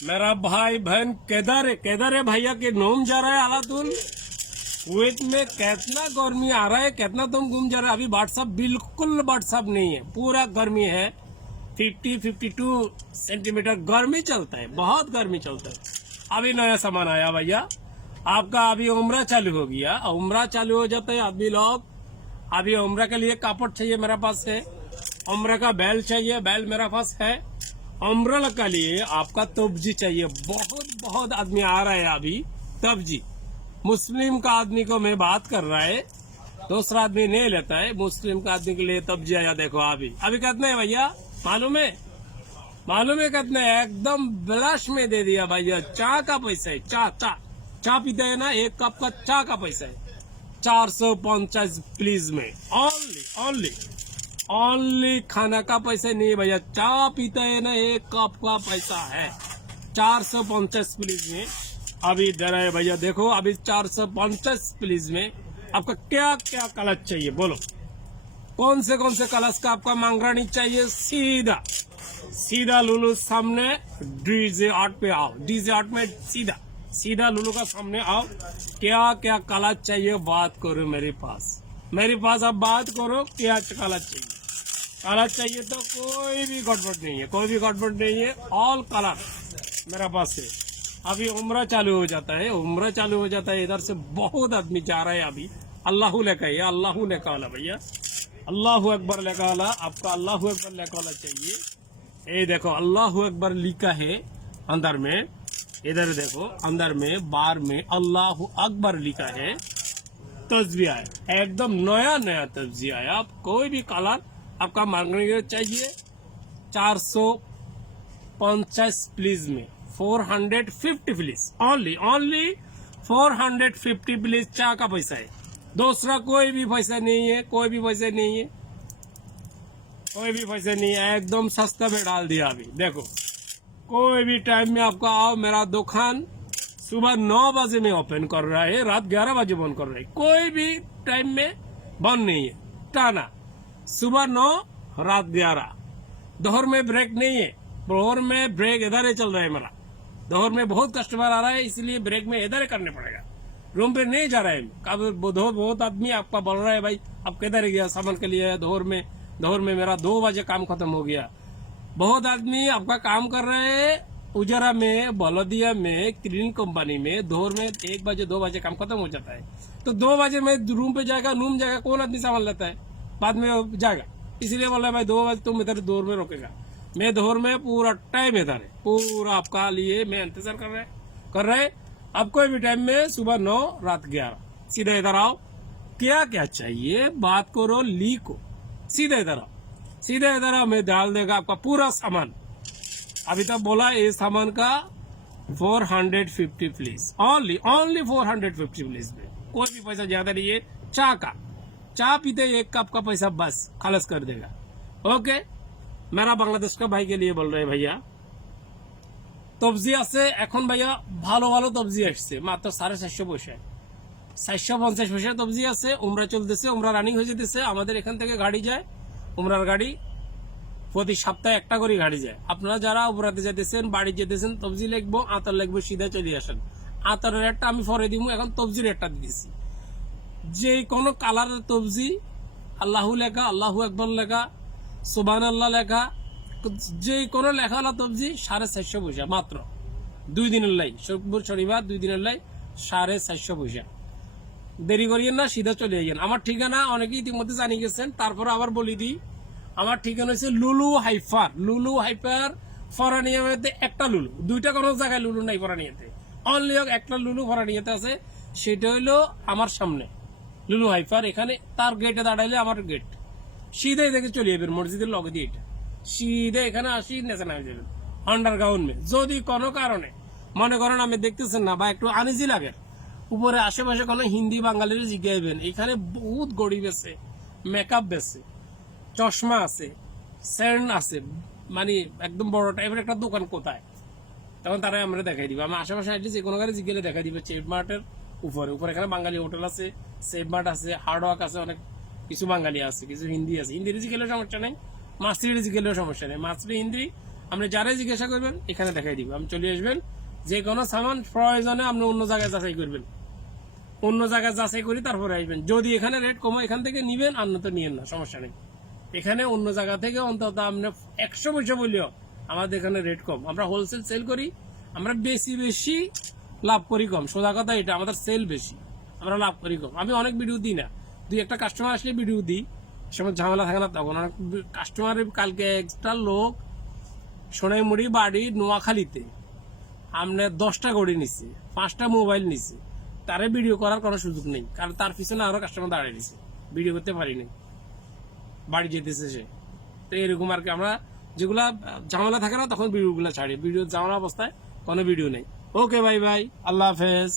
मेरा भाई बहन किधर है भैया के नोम जा रहा है आलातुल। कुवैत में कितना गर्मी आ रहा है, कितना तुम घूम जा रहे हो। अभी व्हाट्सअप बिल्कुल व्हाट्सअप नहीं है, पूरा गर्मी है। 52 सेंटीमीटर गर्मी चलता है, बहुत गर्मी चलता है। अभी नया सामान आया भैया आपका, अभी उम्रा चालू हो गया। उम्रा चालू हो जाता है आदमी लोग। अभी उम्रा के लिए कापड़ चाहिए मेरे पास है, उम्रा का बैल चाहिए, बैल मेरे पास है। उम्रा के लिए आपका तब्जी चाहिए, बहुत आदमी आ रहा है अभी। तब्जी मुस्लिम का आदमी को मैं बात कर रहा है, दूसरा आदमी नहीं लेता है। मुस्लिम का आदमी के लिए तब्जी आया। देखो अभी कितने है भैया मालूम है कितने? एकदम ब्लश में दे दिया भैया। चाय का पैसा है, चाय पीते है ना, एक कप का चाय का पैसा है 450 प्लीज में। ओनली खाना का पैसा नहीं है भैया, चाय पीते है ना, एक कप का पैसा है 450 प्लीज में। अभी दे रहा है भैया, देखो अभी 450 प्लीज में आपका क्या क्या कलर चाहिए बोलो। कौन से कलर्स का आपका मांगरानी चाहिए? सीधा लुलु सामने डीजे 8 पे आओ, डीजे 8 में सीधा लुलु का सामने आओ। क्या क्या कलर चाहिए बात करो मेरे पास आप बात करो। क्या कलर चाहिए तो कोई भी गड़बड़ नहीं है, ऑल कलर मेरा पास है। अभी उम्रा चालू हो जाता है, इधर से बहुत आदमी जा रहा है अभी। अल्लाह लेका वाला भैया, अल्लाह अकबर लेका वाला, आपका अल्लाह अकबर लेका वाला चाहिए। ये देखो अल्लाह अकबर लिखा है अंदर में, इधर देखो अंदर में बार में अल्लाह अकबर लिखा है। तस्बी आया, एकदम नया तस्बी आया। आप कोई भी कलर आपका मांगने चाहिए 450 प्लीज में 450 प्लीज, ओनली 450 प्लीज चाय का पैसा है। दूसरा कोई भी पैसा नहीं है, एकदम सस्ता में डाल दिया। अभी देखो कोई भी टाइम में आपका आओ, मेरा दुकान सुबह 9 बजे में ओपन कर रहा है, रात 11 बजे बंद कर रहा है। कोई भी टाइम में बंद नहीं है, टाना सुबह 9 रात 11। दोहर में ब्रेक नहीं है, दोहर में ब्रेक इधर ही चल रहा है मेरा। दोहर में बहुत कस्टमर आ रहा है, इसलिए ब्रेक में इधर ही करने पड़ेगा, रूम पे नहीं जा रहा है। बहुत आदमी आपका बोल रहा है भाई अब किधर गया सामान के लिए। दोहर में मेरा 2 बजे काम खत्म हो गया। बहुत आदमी आपका काम कर रहे हैं उजरा में, बलदिया में, क्लीन कंपनी में। दोहर में 1 बजे 2 बजे काम खत्म हो जाता है, तो 2 बजे में रूम पे जाएगा, कौन आदमी सामान लेता है, बाद में जाएगा। इसलिए बोल रहा है भाई 2 बजे तुम इधर दोहर में रोकेगा। मैं दोहर में पूरा टाइम इधर है, पूरा आपका लिए मैं इंतजार कर रहे। अब कोई भी टाइम में सुबह 9 रात 11 सीधा इधर आओ। क्या क्या चाहिए बात करो, लिखो, सीधा इधर आओ, मैं डाल देगा आपका पूरा सामान। अभी तक बोला ये सामान का 450 प्लीज, ओनली 450 प्लीज में। कोई भी पैसा ज्यादा नहीं है। चाय पीते 1 कप का पैसा बस खलस कर देगा। ओके, मेरा बांग्लादेश का भाई के लिए बोल रहे भैया। তবজি আছে এখন ভাইয়া, ভালো তবজি আসছে মাত্র 450 পয়সায়, 450 পয়সা তবজি আছে। উমরা চলতেছে, উমরা রানিং হয়ে যেতেছে। আমাদের এখান থেকে গাড়ি যায়, উমরার গাড়ি প্রতি সপ্তাহে একটা করে গাড়ি যায়। আপনারা যারা উমরাতে যেতেছেন, বাড়ি যেতেছেন, তবজি লিখবো, আতর লিখবো, সিধা চলে আসেন। আতরের রেটটা আমি পরে দিব, এখন তবজির রেটটা দিতেছি। যে কোনো কালারের তবজি, আল্লাহু লেখা, আল্লাহু আকবার লেখা, সুবহানাল্লাহ লেখা, যে কোনো লেখাওয়ালা তবজি 450 পয়সা মাত্র। 2 দিনের লাই, শুক্রবার শনিবার 2 দিনের লাই 450 পয়সা। দেরি করিয়েন না, সিধা চলে যাইয়েন। আমার ঠিকানা অনেকে ইতিমধ্যে জানিয়ে গেছেন, তারপরে আবার বলি দিই। আমার ঠিকানা হচ্ছে লুলু হাইপার ফরানিয়াতে। একটা লুলু, 2টা কোনো জায়গায় লুলু নাই ফরানিয়াতে, অনলি একটা লুলু ফরানিয়াতে আছে। সেটা হইলো আমার সামনে লুলু হাইপার, এখানে তার গেটে দাঁড়াইলে আমার গেট, সিধাই দেখে চলে যাবেন মসজিদের লগে দিয়ে। এটা सीधे এখানে আসি নেচে নামে যাবেন আন্ডারগ্রাউন্ড में। যদি কোনো কারণে মনে করেন আমি দেখতেছেন না বা একটু আনিজি লাগে, উপরে আশেপাশে কোনো হিন্দি বাঙালির জিজ্ঞাসবেন, এখানে বহুত গরিব আছে, মেকআপ বেছে, চশমা আছে, সেন্ট আছে, মানে একদম বড় টাইপের একটা দোকান কোথায়, তখন তারা আমরা দেখাই দিব। আমি আশেপাশে আসলে যে কোনো গাড়ি জিজ্ঞেলে দেখাই দিবে। সেফ মার্টের উপরে এখানে বাঙালি হোটেল আছে, সেফ মার্ট আছে, হার্ড ওয়ার্ক আছে, অনেক কিছু বাঙালি আছে, কিছু হিন্দি আছে। হিন্দির জিজ্ঞেলেও সমস্যা নেই, মাছরির গেলেও সমস্যা নেই। মাছরি হিন্দি আপনি যারাই জিজ্ঞাসা করবেন এখানে দেখাই দিব, আপনি চলে আসবেন। যে কোনো সামান প্রয়োজনে আপনি অন্য জায়গায় যাচাই করবেন, অন্য জায়গায় যাচাই করি তারপরে আসবেন। যদি এখানে রেট কমা এখান থেকে নিবেন, আর তো নিয়েন না, সমস্যা নেই। এখানে অন্য জায়গা থেকে অন্তত আপনি 100 পয়সা বললেও আমাদের এখানে রেট কম, আমরা হোলসেল সেল করি, আমরা বেশি বেশি লাভ করি কম। সোজা কথা এটা, আমাদের সেল বেশি, আমরা লাভ করি কম। আমি অনেক ভিডিও দিই না, দুই একটা কাস্টমার আসলে ভিডিও দিই, সময় ঝামেলা থাকে না তখন। অনেক কাস্টমারের কালকে একটা লোক সোনাইমুড়ি বাড়ি নোয়াখালীতে আপনি 10টা গড়ি নিচ্ছে, 5টা মোবাইল নিচ্ছে, তারে ভিডিও করার কোনো সুযোগ নেই, কারণ তার পিছনে আরো কাস্টমার দাঁড়িয়ে নিচ্ছে, ভিডিও করতে পারিনি, বাড়ি যেতেছে সে। তো এরকম আর কি, আমরা যেগুলা ঝামেলা থাকে না তখন ভিডিও গুলা ছাড়ি, ভিডিও ঝামেলা অবস্থায় কোনো ভিডিও নেই। ওকে, বাই বাই, আল্লাহ হাফেজ।